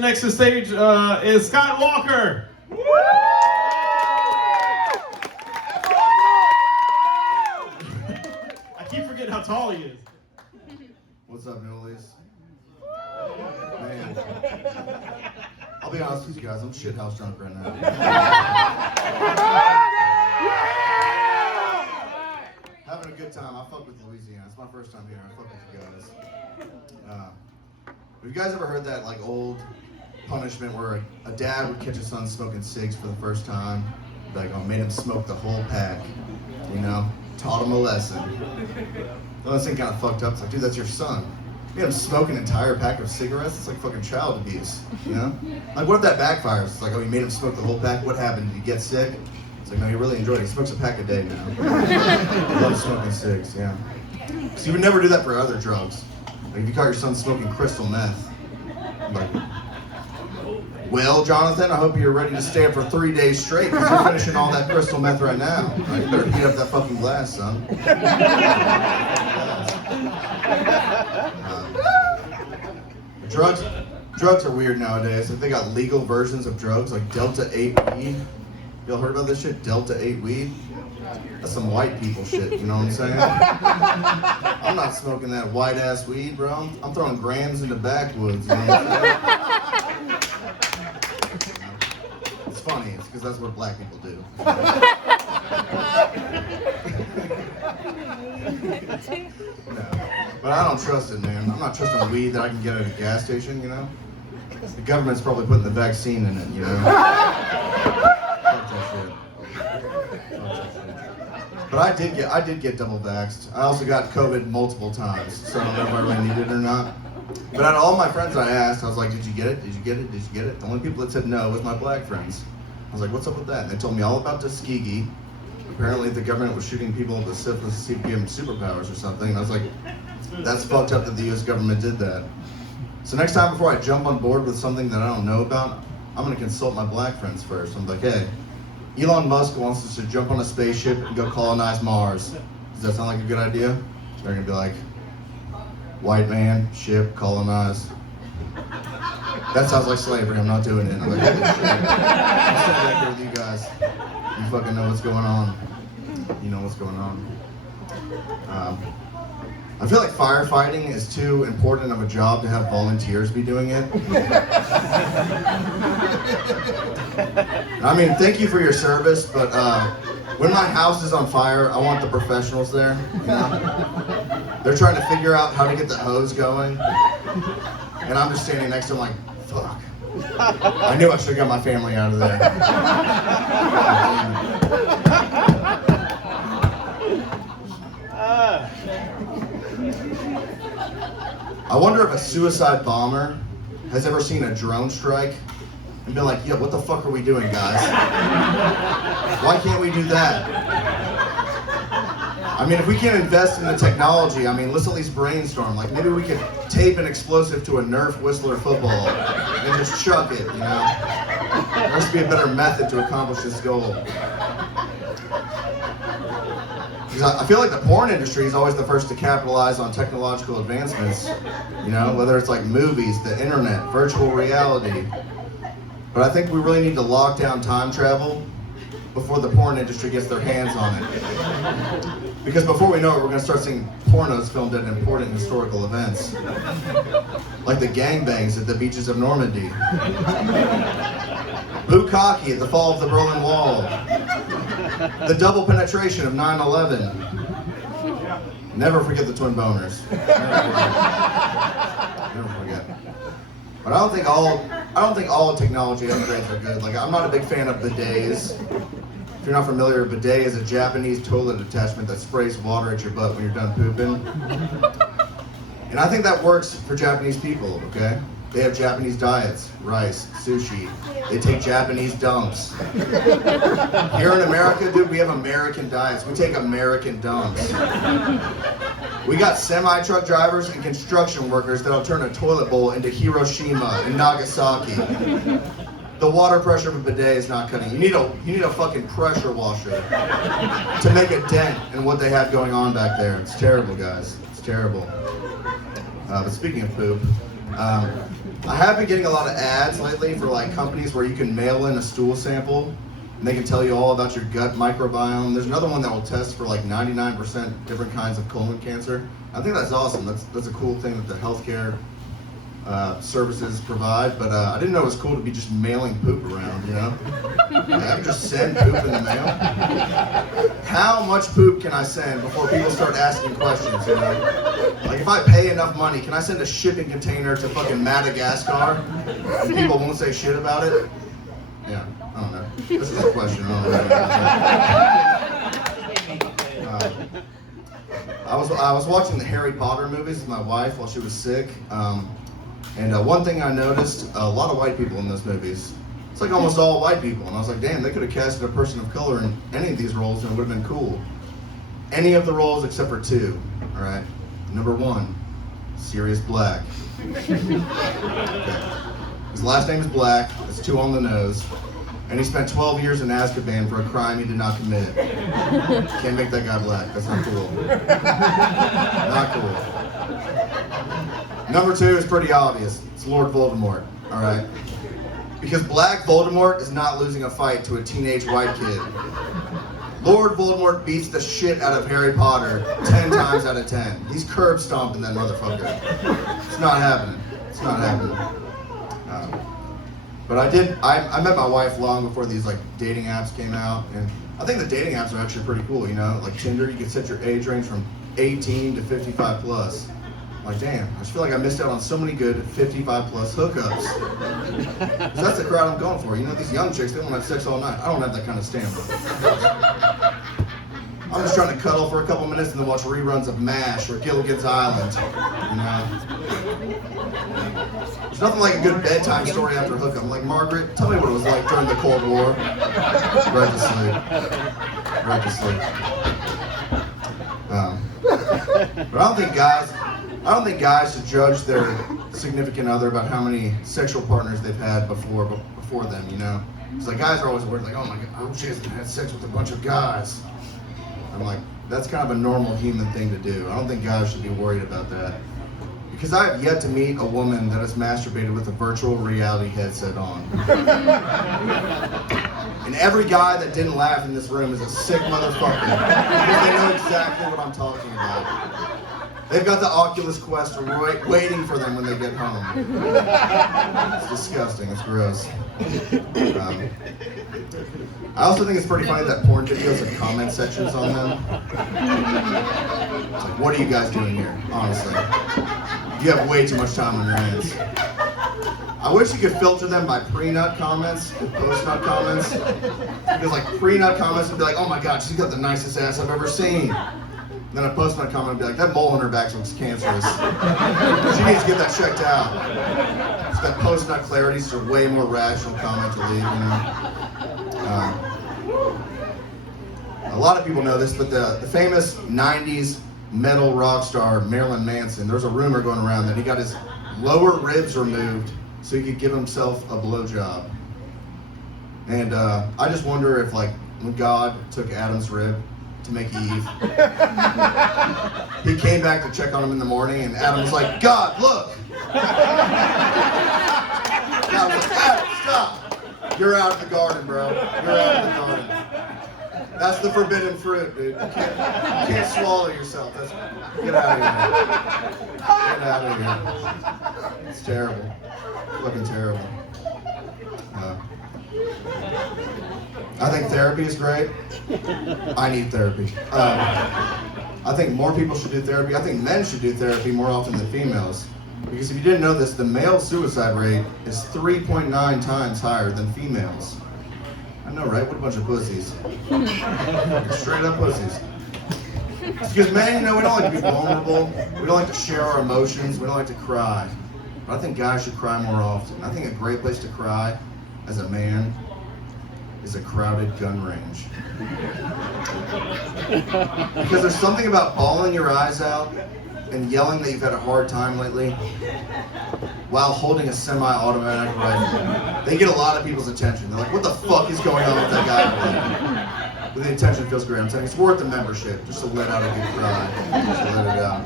Next to stage is Scott Walker. I keep forgetting how tall he is. What's up, Newlies? Man, I'll be honest with you guys, I'm shithouse drunk right now. Having a good time. I fuck with Louisiana. It's my first time here. I fuck with you guys. Have you guys ever heard that like old punishment where a dad would catch his son smoking cigs for the first time? Like, oh, made him smoke the whole pack, you know? Taught him a lesson. The only thing kind of fucked up. It's like, dude, that's your son. You made him smoke an entire pack of cigarettes? It's like fucking child abuse, you know? Like, what if that backfires? It's like, oh, you made him smoke the whole pack? What happened? Did he get sick? It's like, no, he really enjoyed it. He smokes a pack a day now. He loves smoking cigs, yeah. So you would never do that for other drugs. Like, if you caught your son smoking crystal meth, like, well, Jonathan, I hope you're ready to stay up for 3 days straight because you're finishing all that crystal meth right now. Right? You better heat up that fucking glass, son. Drugs are weird nowadays. Like, they got legal versions of drugs like Delta 8 weed. Y'all heard about this shit? Delta 8 weed? That's some white people shit, you know what I'm saying? I'm not smoking that white ass weed, bro. I'm throwing grams into backwoods, you know what I'm saying? It's funny, it's because that's what black people do. No. But I don't trust it, man. I'm not trusting weed that I can get at a gas station, you know? The government's probably putting the vaccine in it, you know? Fuck that shit. But I did get double vaxxed. I also got COVID multiple times, so I don't know if I really needed it or not. But out of all my friends I asked, I was like, did you get it? Did you get it? Did you get it? The only people that said no was my black friends. I was like, what's up with that? And they told me all about Tuskegee. Apparently the government was shooting people with syphilis to see if you have superpowers or something. And I was like, that's fucked up that the US government did that. So next time before I jump on board with something that I don't know about, I'm gonna consult my black friends first. I'm like, hey, Elon Musk wants us to jump on a spaceship and go colonize Mars. Does that sound like a good idea? They're gonna be like, white man, ship, colonize. That sounds like slavery, I'm not doing it. I'm like, holy shit. I'll stay back here with you guys. You fucking know what's going on. You know what's going on. I feel like firefighting is too important of a job to have volunteers be doing it. I mean, thank you for your service, but when my house is on fire, I want the professionals there. You know? They're trying to figure out how to get the hose going, and I'm just standing next to them like, fuck. I knew I should have got my family out of there. I wonder if a suicide bomber has ever seen a drone strike and been like, yo, what the fuck are we doing, guys? Why can't we do that? I mean, if we can't invest in the technology, I mean, let's at least brainstorm. Like, maybe we could tape an explosive to a Nerf Whistler football and just chuck it, you know? There must be a better method to accomplish this goal. Because I feel like the porn industry is always the first to capitalize on technological advancements, you know, whether it's like movies, the internet, virtual reality. But I think we really need to lock down time travel before the porn industry gets their hands on it. Because before we know it, we're going to start seeing pornos filmed at important historical events. Like the gangbangs at the beaches of Normandy. Bukkake at the fall of the Berlin Wall. The double penetration of 9/11. Never forget the twin boners. Never forget. But I don't think all technology upgrades are good. Like, I'm not a big fan of bidets. If you're not familiar, a bidet is a Japanese toilet attachment that sprays water at your butt when you're done pooping. And I think that works for Japanese people, okay? They have Japanese diets, rice, sushi. They take Japanese dumps. Here in America, dude, we have American diets. We take American dumps. We got semi-truck drivers and construction workers that'll turn a toilet bowl into Hiroshima and Nagasaki. The water pressure of a bidet is not cutting. You need a fucking pressure washer to make a dent in what they have going on back there. It's terrible, guys. It's terrible. But speaking of poop, I have been getting a lot of ads lately for like companies where you can mail in a stool sample and they can tell you all about your gut microbiome. There's another one that will test for like 99% different kinds of colon cancer. I think that's awesome. That's a cool thing that the healthcare services provide, but I didn't know it was cool to be just mailing poop around, you know? I would just send poop in the mail. How much poop can I send before people start asking questions, you know? Like if I pay enough money, can I send a shipping container to fucking Madagascar and people won't say shit about it? Yeah, I don't know. This is a question. I don't know. I was watching the Harry Potter movies with my wife while she was sick. And one thing I noticed, a lot of white people in those movies. It's like almost all white people. And I was like, damn, they could have casted a person of color in any of these roles and it would have been cool. Any of the roles except for two, all right? Number one, Sirius Black. Okay. His last name is Black, that's 2 on the nose. And he spent 12 years in Azkaban for a crime he did not commit. Can't make that guy black, that's not cool. Not cool. Number 2 is pretty obvious. It's Lord Voldemort, all right? Because Black Voldemort is not losing a fight to a teenage white kid. Lord Voldemort beats the shit out of Harry Potter 10 times out of 10. He's curb stomping that motherfucker. It's not happening. It's not happening. But I met my wife long before these like dating apps came out, and I think the dating apps are actually pretty cool, you know? Like Tinder, you can set your age range from 18 to 55 plus. Like, damn, I just feel like I missed out on so many good 55 plus hookups. Because that's the crowd I'm going for. You know, these young chicks, they want to have sex all night. I don't have that kind of stamina. I'm just trying to cuddle for a couple minutes and then watch reruns of MASH or Gilligan's Island. You know? There's nothing like a good bedtime story after a hookup. I'm like, Margaret, tell me what it was like during the Cold War. Right to sleep. Right to sleep. But I don't think guys should judge their significant other about how many sexual partners they've had before them, you know? It's like guys are always worried, like, oh my God, I hope she hasn't had sex with a bunch of guys. I'm like, that's kind of a normal human thing to do. I don't think guys should be worried about that. Because I have yet to meet a woman that has masturbated with a virtual reality headset on. And every guy that didn't laugh in this room is a sick motherfucker. Because they know exactly what I'm talking about. They've got the Oculus Quest waiting for them when they get home. It's disgusting. It's gross. I also think it's pretty funny that porn videos have comment sections on them. It's like, what are you guys doing here? Honestly. You have way too much time on your hands. I wish you could filter them by pre-nut comments and post-nut comments. Because like pre-nut comments would be like, oh my God, she's got the nicest ass I've ever seen. And then a post-nut comment would be like, that mole on her back looks cancerous. She needs to get that checked out. It's that post-nut clarity is a way more rational comment to leave, you know. A lot of people know this, but the famous 90s metal rock star Marilyn Manson, there's a rumor going around that he got his lower ribs removed so he could give himself a blowjob. And I just wonder if, like, when God took Adam's rib to make Eve, he came back to check on him in the morning, and Adam was like, God, look! God was like, Adam, stop! You're out of the garden, bro. You're out of the garden. That's the forbidden fruit, dude. You can't swallow yourself. Get out of here. Get out of here. It's terrible. Fucking terrible. I think therapy is great. I need therapy. I think more people should do therapy. I think men should do therapy more often than females. Because if you didn't know this, the male suicide rate is 3.9 times higher than females. I know, right? What a bunch of pussies. Straight up pussies. It's because men, you know, we don't like to be vulnerable. We don't like to share our emotions. We don't like to cry. But I think guys should cry more often. I think a great place to cry as a man is a crowded gun range. Because there's something about bawling your eyes out and yelling that you've had a hard time lately while holding a semi-automatic rifle. They get a lot of people's attention. They're like, what the fuck is going on with that guy? But the attention feels great. I'm saying it's worth the membership just to let out a good cry. Just to let it out.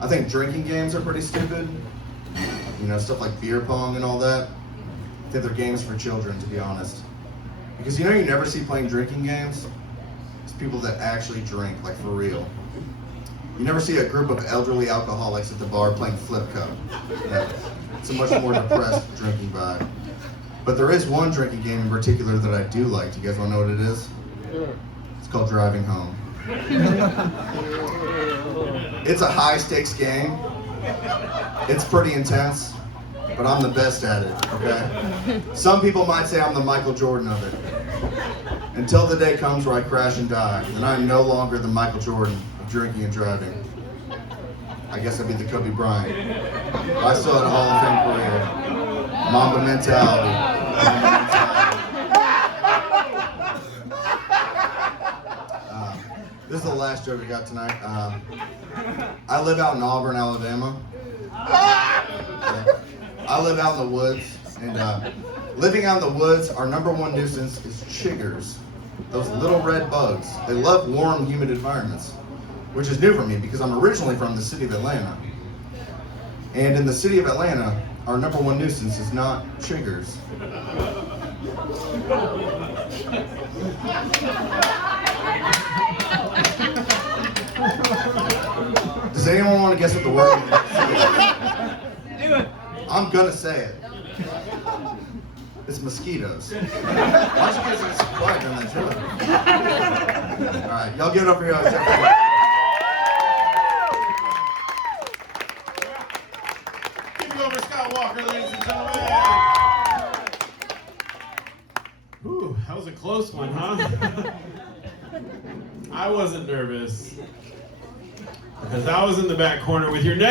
I think drinking games are pretty stupid. You know, stuff like beer pong and all that. I think they're games for children, to be honest. Because you know you never see playing drinking games? It's people that actually drink, like for real. You never see a group of elderly alcoholics at the bar playing flip cup. Yeah. It's a much more depressed drinking vibe. But there is one drinking game in particular that I do like. Do you guys want to know what it is? It's called driving home. It's a high stakes game. It's pretty intense, but I'm the best at it, okay? Some people might say I'm the Michael Jordan of it. Until the day comes where I crash and die, then I'm no longer the Michael Jordan of drinking and driving. I guess I'd be the Kobe Bryant. I still had a Hall of Fame career. Mamba mentality. This is the last joke I got tonight. I live out in Auburn, Alabama. I live out in the woods, and living out in the woods, our number one nuisance is chiggers. Those little red bugs. They love warm, humid environments, which is new for me because I'm originally from the city of Atlanta. And in the city of Atlanta, our number one nuisance is not chiggers. Does anyone want to guess what the word is? Do it. I'm gonna say it. It's mosquitoes. Why don't you guys get quiet during that show? All right, y'all give it up for your own. Give it over Scott Walker, ladies and gentlemen. Whew, that was a close one, huh? I wasn't nervous because I was in the back corner with your next